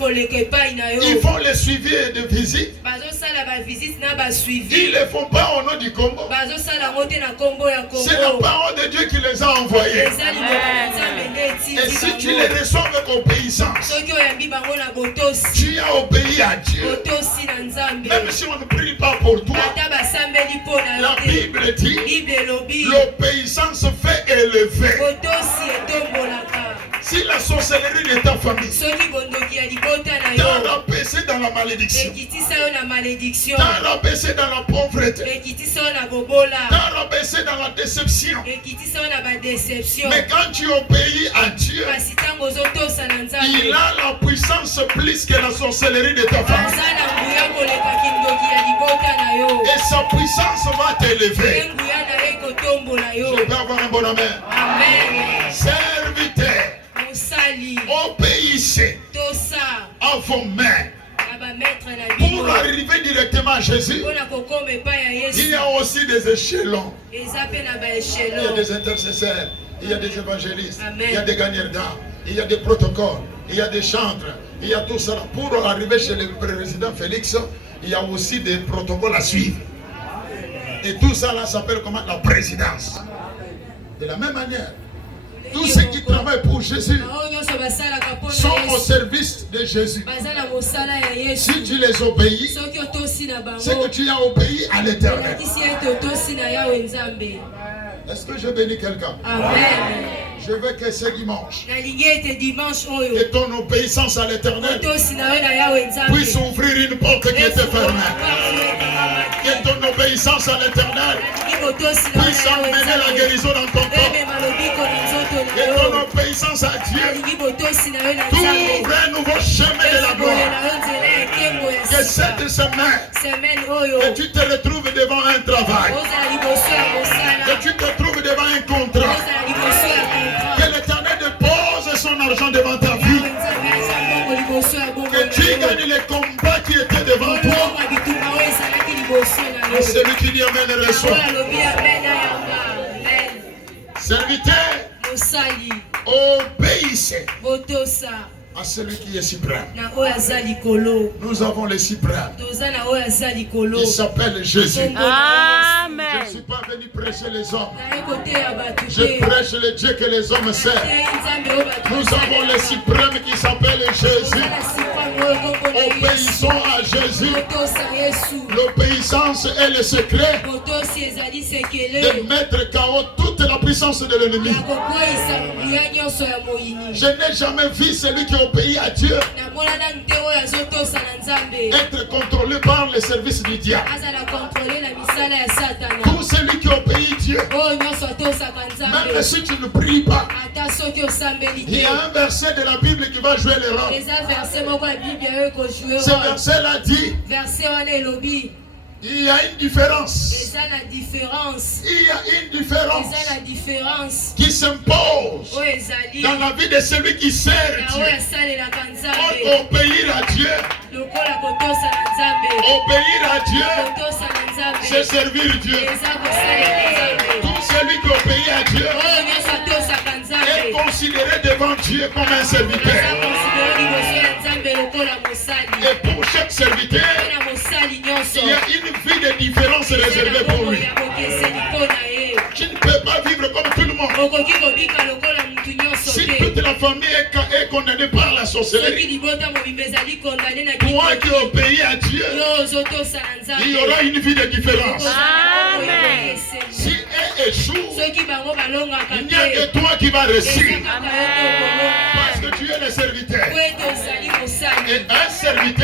Ils font les suivis de visite. Ils ne les font pas au nom du Congo. C'est la parole de Dieu qui les a envoyés. Et si tu les reçois avec obéissance, tu as obéi à Dieu. Même si on ne prie pas pour toi, la Bible dit l'obéissance fait élever. Si la sorcellerie de ta famille t'a rabaissé dans la malédiction, t'a rabaissé dans la pauvreté, t'a rabaissé dans la déception, mais quand tu obéis à Dieu, il a la puissance plus que la sorcellerie de ta famille. Et sa puissance va t'élever. Je peux avoir un bon amen. Serviteur, obéissez à vos mains. Pour arriver directement à Jésus, il y a aussi des échelons. Il y a des intercesseurs, il y a des évangélistes, il y a des gagnants d'âme, il y a des protocoles, il y a des chantres, il y a tout ça. Pour arriver chez le président Félix, il y a aussi des protocoles à suivre. Et tout ça là s'appelle comment? La présidence. De la même manière, tous ceux qui travaillent pour Jésus sont au service de Jésus. Si tu les obéis, c'est que tu as obéi à l'Éternel. Est-ce que je bénis quelqu'un? Amen. Je veux que ce dimanche, que ton obéissance à l'Éternel puisse ouvrir une porte qui était fermée. Que ton obéissance à l'Éternel puisse amener la guérison dans ton corps. Que ton obéissance à Dieu t'ouvre un nouveau chemin de la gloire. Que cette semaine, que tu te retrouves devant un travail, que tu te trouves devant un contrat, que l'Éternel dépose son argent devant ta vie, que tu gagnes les combats qui étaient devant toi. Et celui qui dit Amen reçoit. Serviteur, obéissez à celui qui est suprême. Nous avons le suprême. Il s'appelle Jésus. Amen. Je ne suis pas venu prêcher les hommes. Je prêche le Dieu que les hommes servent. Nous avons le suprême qui s'appelle Jésus. Obéissons à Jésus. L'obéissance est le secret de mettre KO toute la puissance de l'ennemi. Je n'ai jamais vu celui qui obéit à Dieu être contrôlé par les services du diable. Tout celui qui obéit Dieu, même si tu ne pries pas, il y a un verset de la Bible qui va jouer le rôle. Ce verset-là dit, il y a une différence. Il y a une différence qui s'impose dans la vie de celui qui sert Dieu. Obéir à Dieu. Obéir à Dieu, c'est servir Dieu. Tout celui qui obéit à Dieu est considéré devant Dieu comme un serviteur. Et pour chaque serviteur, il y a une vie de différence réservée pour lui. Tu ne peux pas vivre comme tout le monde. Si toute la famille est condamnée par la sorcellerie, toi qui obéis à Dieu, il y aura une vie de différence. Amen. Si elle échoue, il n'y a que toi qui vas réussir. Parce que tu es le serviteur. Et un serviteur